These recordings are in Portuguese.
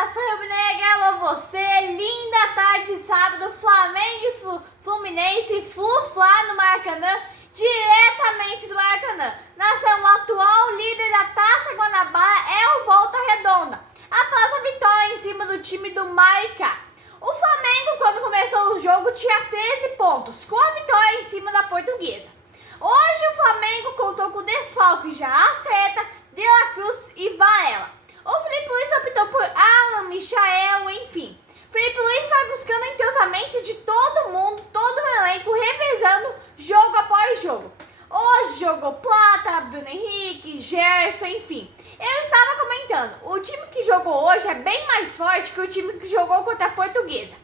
nação rubro-negra, alô você, linda tarde de sábado, Flamengo e Fluminense, Flu-Fla no Maracanã, diretamente do Maracanã. Nação, o atual líder da Taça Guanabara é o Volta Redonda, após a vitória em cima do time do Maricá. O Flamengo, quando começou o jogo, tinha 13 pontos, com a vitória em cima da Portuguesa. Hoje o Flamengo contou com desfalques de Arrascaeta, De La Cruz e Varela. O Felipe Luiz optou por Alan, Michael, enfim. Felipe Luiz vai buscando o entrosamento de todo mundo, todo o elenco, revezando jogo após jogo. Hoje jogou Plata, Bruno Henrique, Gerson, enfim. Eu estava comentando, o time que jogou hoje é bem mais forte que o time que jogou contra a Portuguesa.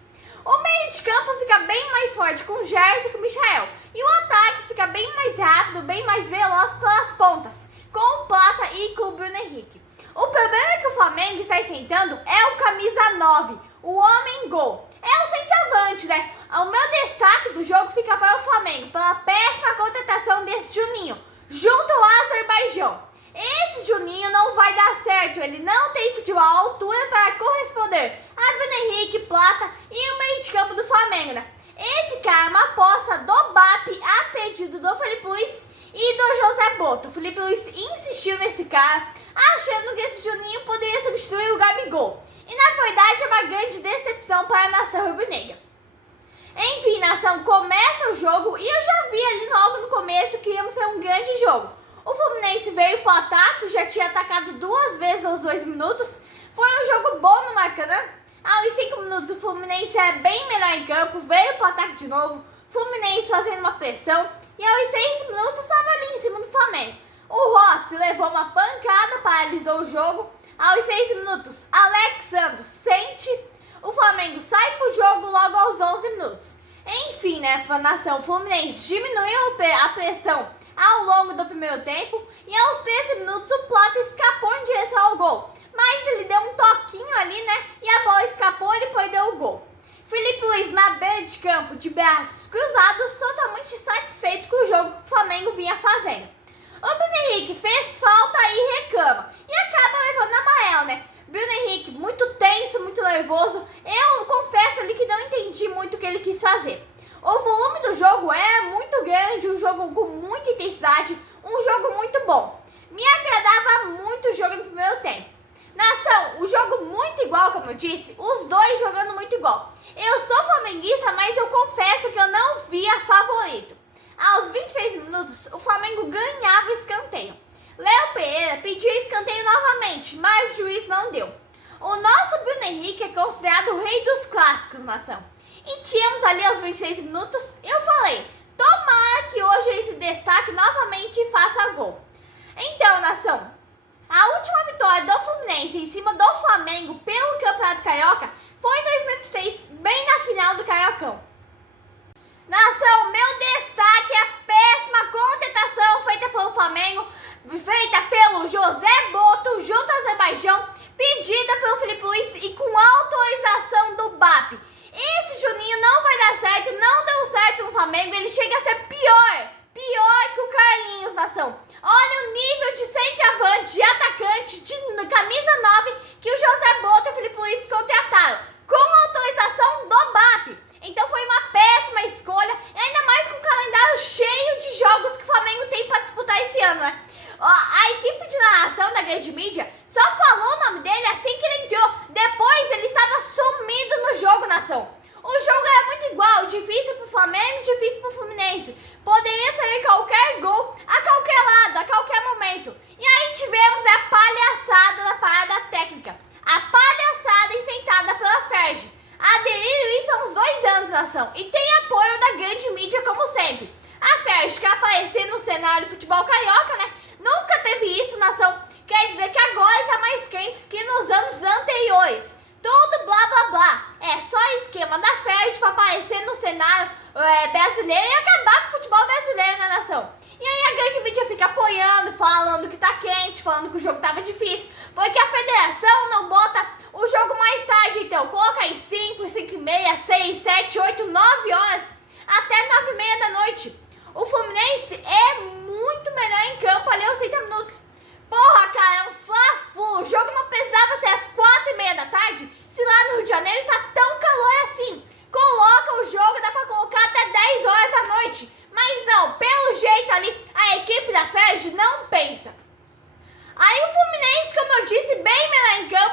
O meio de campo fica bem mais forte com o Gerson e com o Michael. E o ataque fica bem mais rápido, bem mais veloz pelas pontas, com o Plata e com o Bruno Henrique. O problema que o Flamengo está enfrentando é o camisa 9, o homem-gol. É o centroavante, né? O meu destaque do jogo fica para o Flamengo, pela péssima contratação desse Juninho, junto ao Azerbaijão. Esse Juninho não vai dar certo, ele não tem futebol à altura para corresponder a Bruno Henrique, Plata e o meio de campo do Flamengo, né? Esse cara é uma aposta do BAP a pedido do Felipe Luiz e do José Boto. O Felipe Luiz insistiu nesse cara, achando que esse Juninho poderia substituir o Gabigol. E na verdade é uma grande decepção para a nação rubro-negra. Enfim, nação, começa o jogo e eu já vi ali logo no começo que íamos ter um grande jogo. O Fluminense veio para o ataque, já tinha atacado 2 vezes aos 2 minutos. Foi um jogo bom no Maracanã. Aos 5 minutos o Fluminense é bem melhor em campo, veio para o ataque de novo. Fluminense fazendo uma pressão e aos 6 minutos estava ali em cima do Flamengo. O Rossi levou uma pancada, paralisou o jogo. Aos 6 minutos, Alexandro sente. O Flamengo sai pro jogo logo aos 11 minutos. Enfim, né, nação, o Fluminense diminuiu a pressão ao longo do primeiro tempo. E aos 13 minutos, o Plata escapou em direção ao gol. Mas ele deu um toquinho ali, né, e a bola escapou e ele perdeu o gol. Felipe Luiz na beira de campo, de braços cruzados, totalmente satisfeito com o jogo que o Flamengo vinha fazendo. O Bruno Henrique fez falta e reclama. E acaba levando amarelo, né? Bruno Henrique muito tenso, muito nervoso. Eu confesso ali que não entendi muito o que ele quis fazer. O volume do jogo é muito grande, um jogo com muita intensidade, um jogo muito bom. Me agradava muito o jogo no primeiro tempo. Nação, o jogo muito igual, como eu disse, os dois jogando muito igual. Eu sou flamenguista, mas eu confesso que eu não via favorito. Aos 26 minutos, o Flamengo ganhava o escanteio. Léo Pereira pediu escanteio novamente, mas o juiz não deu. O nosso Bruno Henrique é considerado o rei dos clássicos, nação. E tínhamos ali aos 26 minutos, eu falei, tomara que hoje ele se destaque novamente e faça gol. Então, nação, a última vitória do Fluminense em cima do Flamengo pelo Campeonato Carioca foi em 2023, bem na final do Cariocão. Nação, meu destaque é a péssima contratação feita pelo Flamengo, feita pelo José Boto junto ao Azerbaijão, pedida pelo Felipe Luiz e com autorização do BAP. Esse Juninho não vai dar certo, não deu certo no Flamengo, ele chega a ser pior que o Carlinhos, nação. Olha o nível de centroavante, de atacante, de camisa 9 que o José Boto e o Felipe Luiz contrataram, com autorização do BAP. Então foi uma péssima escolha, ainda mais com o calendário cheio de jogos que o Flamengo tem para disputar esse ano, né? A equipe de narração da grande mídia só falou o nome dele assim que ele entrou. Depois ele estava sumido no jogo, nação. O jogo era muito igual, difícil pro Flamengo, difícil pro Fluminense. Poderia sair qualquer gol, a qualquer lado, a qualquer momento. E aí tivemos a palhaçada da parada técnica. A palhaçada enfeitada pela Ferdi. Aderiram isso há uns 2 anos, nação, e tem apoio da grande mídia como sempre. A Ferdi quer aparecer no cenário do futebol carioca, né? Nunca teve isso, nação. Quer dizer que agora está mais quente que nos anos anteriores. Tudo blá blá blá. É só esquema da Ferdi para aparecer no cenário brasileiro e acabar com o futebol brasileiro, né, nação? E aí a grande mídia fica apoiando, falando que tá quente, falando que o jogo tava difícil, porque a federação não bota o jogo mais tarde, então coloca aí 5, 5 e meia, 6, 7, 8, 9 horas, até 9 e meia da noite. O Fluminense é muito melhor em campo ali aos 30 minutos. Porra, cara, é um fla-flu. O jogo não precisava ser às 4 e meia da tarde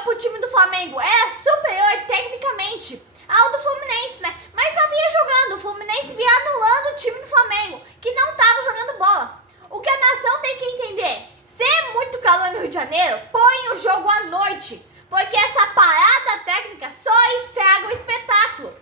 campo o time do Flamengo era superior tecnicamente ao do Fluminense, né? Mas não vinha jogando, o Fluminense vinha anulando o time do Flamengo, que não estava jogando bola. O que a nação tem que entender, se é muito calor no Rio de Janeiro, põe o jogo à noite, porque essa parada técnica só estraga o espetáculo.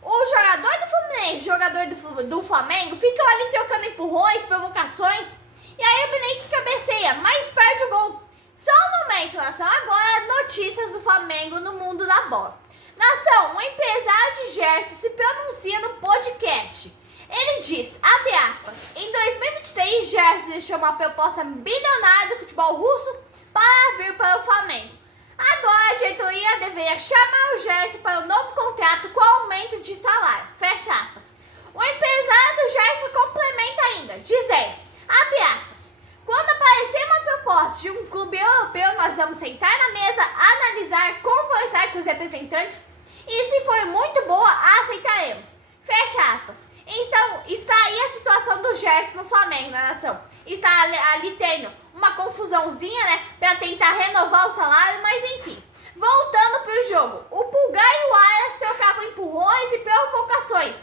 O jogador do Fluminense, o jogador do Flamengo, ficam ali trocando empurrões, provocações, e aí o Benítez cabeceia, mas perde o gol. Só um momento, nação, agora notícias do Flamengo no mundo da bola. Nação, um empresário de Gerson se pronuncia no podcast. Ele diz, abre aspas, em 2023, Gerson deixou uma proposta bilionária do futebol russo para vir para o Flamengo. Agora a diretoria deveria chamar o Gerson para um novo contrato com aumento de salário. Fecha aspas. O empresário do Gerson complementa ainda, dizendo, abre aspas, quando aparecer uma proposta de um clube europeu, nós vamos sentar na mesa, analisar, conversar com os representantes e se for muito boa, aceitaremos. Fecha aspas. Então, está aí a situação do Gerson no Flamengo, na nação. Está ali tendo uma confusãozinha, né, para tentar renovar o salário, mas enfim. Voltando pro jogo, o Pulgar e o Aras trocavam empurrões e provocações.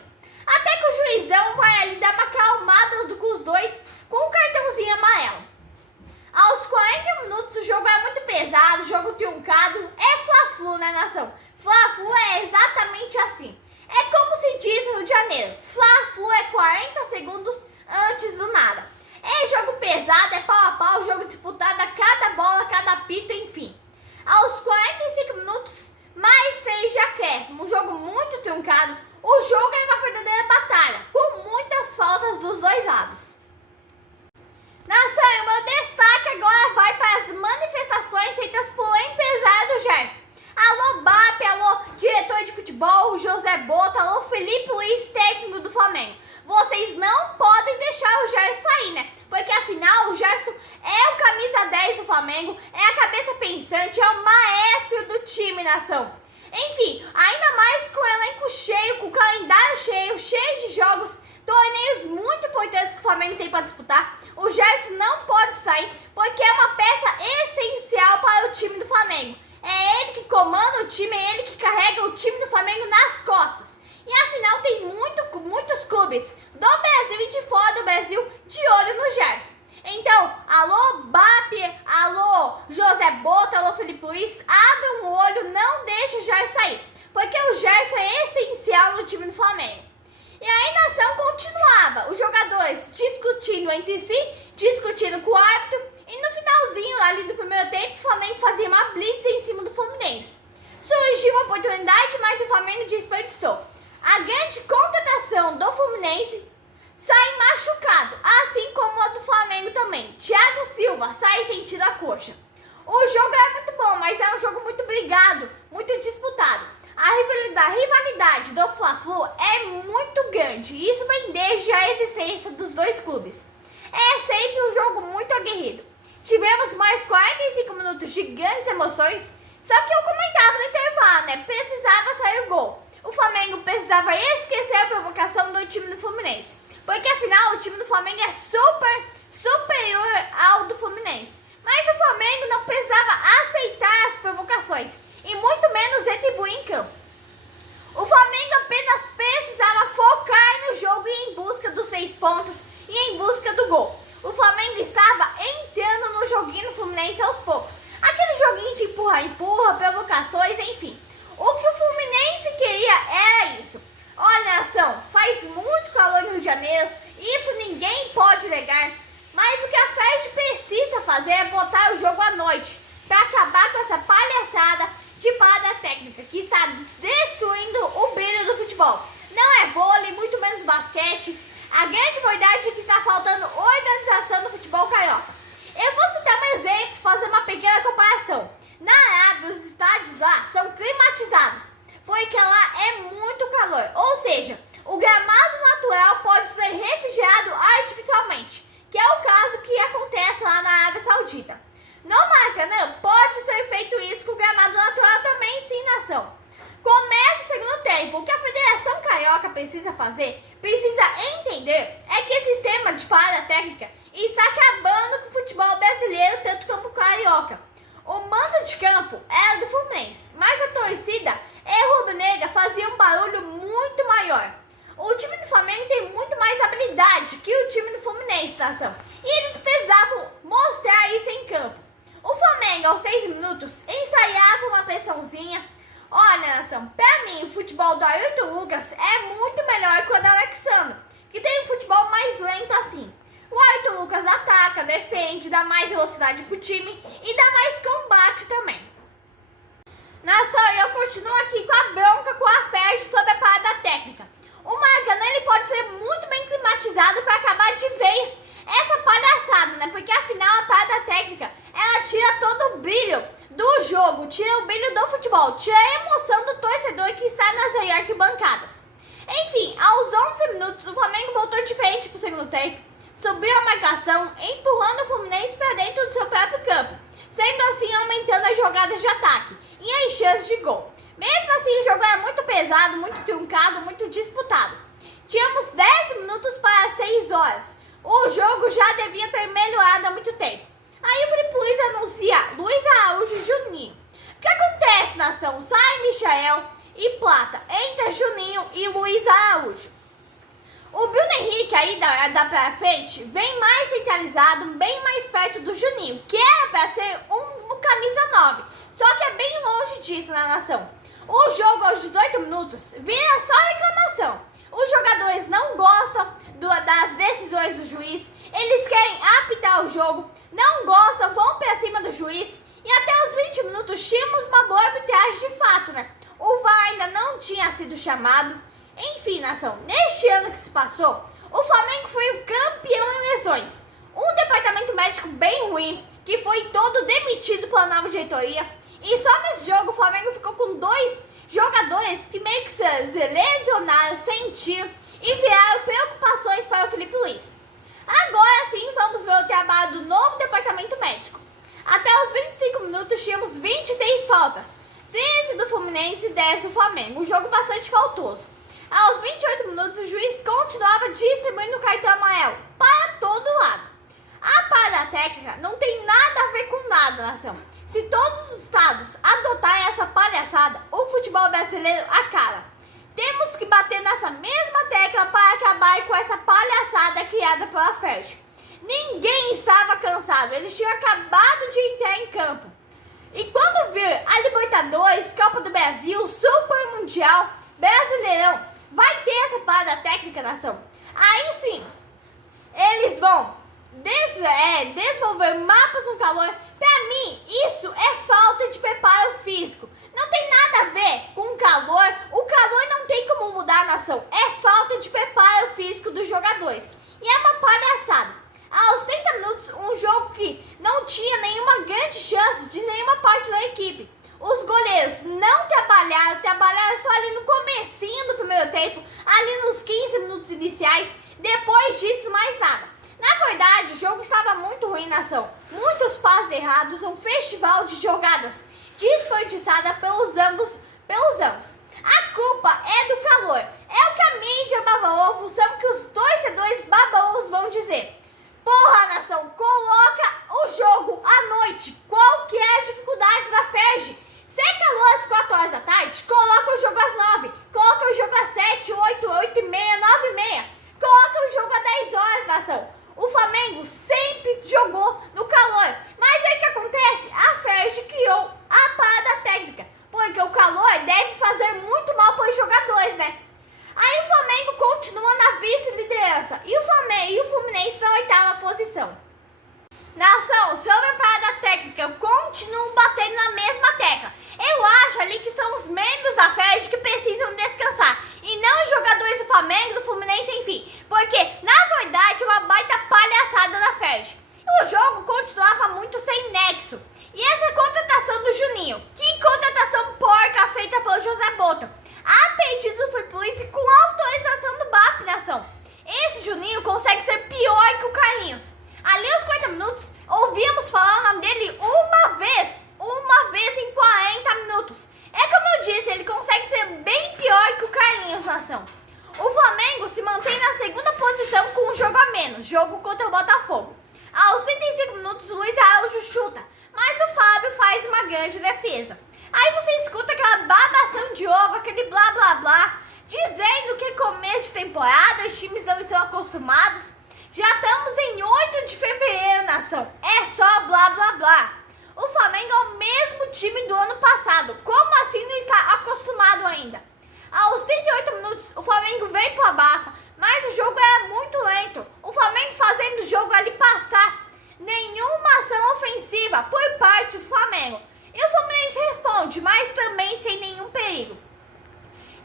Até que o juizão vai ali dar uma acalmada com os dois com um cartãozinho amarelo. Aos 40 minutos o jogo é muito pesado, jogo truncado, é Fla-Flu, né, nação? Fla-Flu é exatamente assim. É como se diz no Rio de Janeiro, Fla-Flu é 40 segundos antes do nada. É jogo pesado, é pau a pau, jogo disputado a cada bola, cada apito, enfim. Aos 45 minutos, mais 3 de acréscimo, um jogo muito truncado. O jogo é uma verdadeira batalha, com muitas faltas dos dois lados. Nação, o meu destaque agora vai para as manifestações feitas por empresário do Gerson. Alô BAP, alô diretor de futebol, José Botto, alô Felipe Luiz, técnico do Flamengo. Vocês não podem deixar o Gerson sair, né? Porque afinal o Gerson é o camisa 10 do Flamengo, é a cabeça pensante, é o maestro do time, nação. Enfim, ainda mais com o elenco cheio, com o calendário cheio, cheio de jogos, torneios muito importantes que o Flamengo tem para disputar. O Gerson não pode sair porque é uma peça essencial para o time do Flamengo. É ele que comanda o time, é ele que carrega o time do Flamengo nas costas. E afinal tem muitos clubes do Brasil e de fora do Brasil de olho no Gerson. Então, alô BAP, alô José Botto, alô Felipe Luiz, abram o olho, não deixe o Gerson sair. Porque o Gerson é essencial no time do Flamengo. E aí a nação continuava, os jogadores discutindo entre si, discutindo com o árbitro. E no finalzinho ali do primeiro tempo, o Flamengo fazia uma blitz em cima do Fluminense. Surgiu uma oportunidade, mas o Flamengo desperdiçou. A grande contratação do Fluminense sai machucado, assim como a do Flamengo também. Thiago Silva sai sentindo a coxa. O jogo era muito bom, mas era um jogo muito brigado, muito disputado. A rivalidade do Fla-Flu é muito grande e isso vem desde a existência dos dois clubes. É sempre um jogo muito aguerrido. Tivemos mais 45 minutos de grandes emoções, só que eu comentava no intervalo, né? Precisava sair o gol. O Flamengo precisava esquecer a provocação do time do Fluminense, porque afinal o time do Flamengo é superior ao do Fluminense. Mas o Flamengo não precisava aceitar as provocações e muito menos retribuir em campo. O Flamengo apenas precisava focar no jogo e ir em busca dos 6 pontos e em busca do gol. O Flamengo estava entrando no joguinho do Fluminense aos poucos. Aquele joguinho de empurra-empurra, provocações, enfim. O que o Fluminense queria era isso. Olha, nação, faz muito calor no Rio de Janeiro, isso ninguém pode negar. Mas o que a FERJ precisa fazer é botar o jogo à noite, para acabar com essa palhaçada de parada técnica que está destruindo o brilho do futebol. Não é vôlei, muito menos basquete. A grande verdade é que está faltando organização no futebol carioca. Eu vou citar um exemplo, fazer uma pequena comparação. Na Arábia, os estádios lá são climatizados, porque lá é muito calor. Ou seja, o gramado natural pode ser refrigerado artificialmente, que é o caso que acontece lá na Arábia Saudita. No Maracanã, pode ser feito isso com o gramado natural também, sim, nação. Começa o segundo tempo. O que a Federação Carioca precisa fazer, precisa entender, é que esse sistema de parada técnica está acabando com o futebol brasileiro, tanto como o carioca. O mando de campo era do Fluminense, mas a torcida rubro-negra fazia um barulho muito maior. O time do Flamengo tem muito mais habilidade que o time do Fluminense, nação. E eles precisavam mostrar isso em campo. O Flamengo, aos 6 minutos, ensaiava uma pressãozinha. Olha, nação, pra mim, o futebol do Ayrton Lucas é muito melhor que o do Alexandre, que tem um futebol mais lento assim. O Ayrton Lucas ataca, defende, dá mais velocidade pro time e dá mais combate também. Nação, eu continuo aqui com a bronca com a Ferdi sobre a parada técnica. O Maracanã ele pode ser muito bem climatizado para acabar de vez essa palhaçada, né? Porque afinal a parada técnica, ela tira todo o brilho do jogo, tira o brilho do futebol, tira a emoção do torcedor que está nas arquibancadas. Enfim, aos 11 minutos o Flamengo voltou diferente pro segundo tempo, subiu a marcação, empurrando o Fluminense para dentro do seu próprio campo, sendo assim aumentando as jogadas de ataque e as chances de gol. Mesmo assim, o jogo era muito pesado, muito truncado, muito disputado. Tínhamos 10 minutos para 6 horas. O jogo já devia ter melhorado há muito tempo. Aí o Felipe Luiz anuncia Luiz Araújo e Juninho. O que acontece, nação? Sai Michael e Plata, entra Juninho e Luiz Araújo. O Bruno Henrique aí da pra frente vem mais centralizado, bem mais perto do Juninho, que era para ser um camisa 9. Só que é bem longe disso na nação. O jogo aos 18 minutos vira só reclamação. Os jogadores não gostam das decisões do juiz, eles querem apitar o jogo, não gostam, vão pra cima do juiz. E até os 20 minutos tínhamos uma boa arbitragem de fato, né? O VAR ainda não tinha sido chamado. Enfim, nação, neste ano que se passou, o Flamengo foi o campeão em lesões. Um departamento médico bem ruim, que foi todo demitido pela nova diretoria. E só nesse jogo o Flamengo ficou com 2 jogadores que meio que se lesionaram, sentiram e viraram preocupações para o Felipe Luiz. Agora sim, vamos ver o trabalho do novo departamento médico. Até os 25 minutos tínhamos 23 faltas, 13 do Fluminense e 10 do Flamengo, um jogo bastante faltoso. Aos 28 minutos o juiz continuava distribuindo o cartão amarelo para todo lado. A parada técnica não tem nada a ver com nada, nação. Se todos os estados adotarem essa palhaçada, o futebol brasileiro acaba. Temos que bater nessa mesma tecla para acabar com essa palhaçada criada pela Ferdi. Ninguém estava cansado, eles tinham acabado de entrar em campo. E quando vir a Libertadores, Copa do Brasil, Super Mundial, Brasileirão, vai ter essa parada técnica, nação. Aí sim, eles vão desenvolver mapas no calor. Pra mim, isso é falta de preparo físico. Não tem nada a ver com o calor. O calor não tem como mudar a nação. É falta de preparo físico dos jogadores. E é uma palhaçada. Aos 30 minutos, um jogo que não tinha nenhuma grande chance de nenhuma parte da equipe. Os goleiros não trabalharam só ali no comecinho do primeiro tempo, ali nos 15 minutos iniciais. Depois disso, mais nada. Na verdade, o jogo estava muito ruim, nação. Muitos passes errados, um festival de jogadas desperdiçada pelos ambos. A culpa é do calor. É o que a mídia baba-ovo, são que os torcedores baba-ovos vão dizer. Porra, nação, coloca o jogo à noite. Qual que é a dificuldade da Ferdi? Se é calor às 4 horas da tarde, coloca o jogo às 9. Coloca o jogo às 7, 8, 8 e meia, 9 e meia. Coloca o jogo às 10 horas, nação. O Flamengo sempre jogou no calor. Mas aí o que acontece? A Ferdi criou a parada técnica. Porque o calor deve fazer muito mal para os jogadores, né? Aí o Flamengo continua na vice-liderança. E o Fluminense na 8ª posição. Nação, sobre a parada técnica, eu continuo batendo na mesma tecla. Eu acho ali que são os membros da Ferdi que precisam descansar. E não os jogadores do Flamengo, do Fluminense, enfim. Porque, na verdade, é uma baita palhaçada da Ferdi. O jogo continuava muito sem nexo. E essa contratação do Juninho, que contratação porca feita pelo José Boto, a pedido do Felipe Luiz e com autorização do BAP, nação. Esse Juninho consegue ser pior que o Carlinhos. Ali aos 40 minutos, ouvíamos falar o nome dele uma vez em 40 minutos. É como eu disse, ele consegue ser bem pior que o Carlinhos, nação. O Flamengo se mantém na 2ª posição com um jogo a menos, jogo contra o Botafogo. Aos 35 minutos, o Luiz Araújo chuta, mas o Fábio faz faz uma grande defesa. Aí você escuta aquela babação de ovo, aquele blá blá blá, dizendo que começo de temporada, os times não estão acostumados. Já estamos em 8 de fevereiro, nação. É só blá blá blá. O Flamengo é o mesmo time do ano passado. Como assim não está acostumado ainda? Aos 38 minutos, o Flamengo vem pro abafa, mas o jogo era muito lento. O Flamengo fazendo o jogo ali passar. Nenhuma ação ofensiva por parte do Flamengo. E o Fluminense responde, mas também sem nenhum perigo.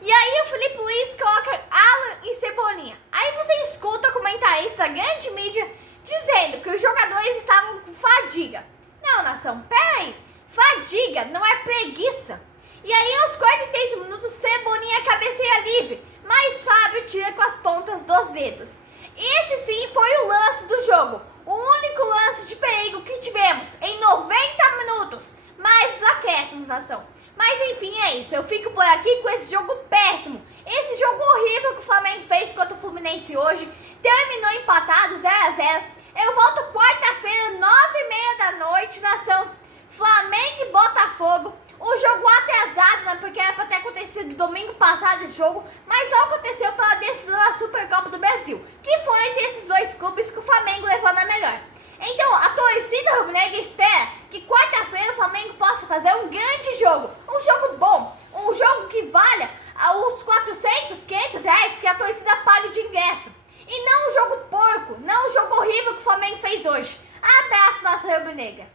E aí o Felipe Luiz coloca Alan e Cebolinha. Aí você escuta o comentarista da grande mídia dizendo que os jogadores estavam com fadiga. Não, nação, peraí. Fadiga não é preguiça. E aí aos 46 minutos Cebolinha cabeceia livre, mas Fábio tira com as pontas dos dedos. Esse sim foi o lance do jogo. O único lance de perigo que tivemos em 90 minutos. Mais os acréscimos, nação. Mas enfim, é isso. Eu fico por aqui com esse jogo péssimo. Esse jogo horrível que o Flamengo fez contra o Fluminense hoje. Terminou empatado, 0-0. Eu volto quarta-feira, 9h30 da noite, nação. Flamengo e Botafogo. O jogo atrasado, né? Porque era pra ter acontecido domingo passado esse jogo. Mas não aconteceu pela decisão da Supercopa do Brasil. Que foi entre esses dois clubes que o Flamengo levou na melhor. Então, a torcida rubro-negra espera que quarta-feira o Flamengo possa fazer um grande jogo. Um jogo bom. Um jogo que valha os 400, 500 reais que a torcida paga de ingresso. E não um jogo porco, não um jogo horrível que o Flamengo fez hoje. Abraço, nossa rubro-negra.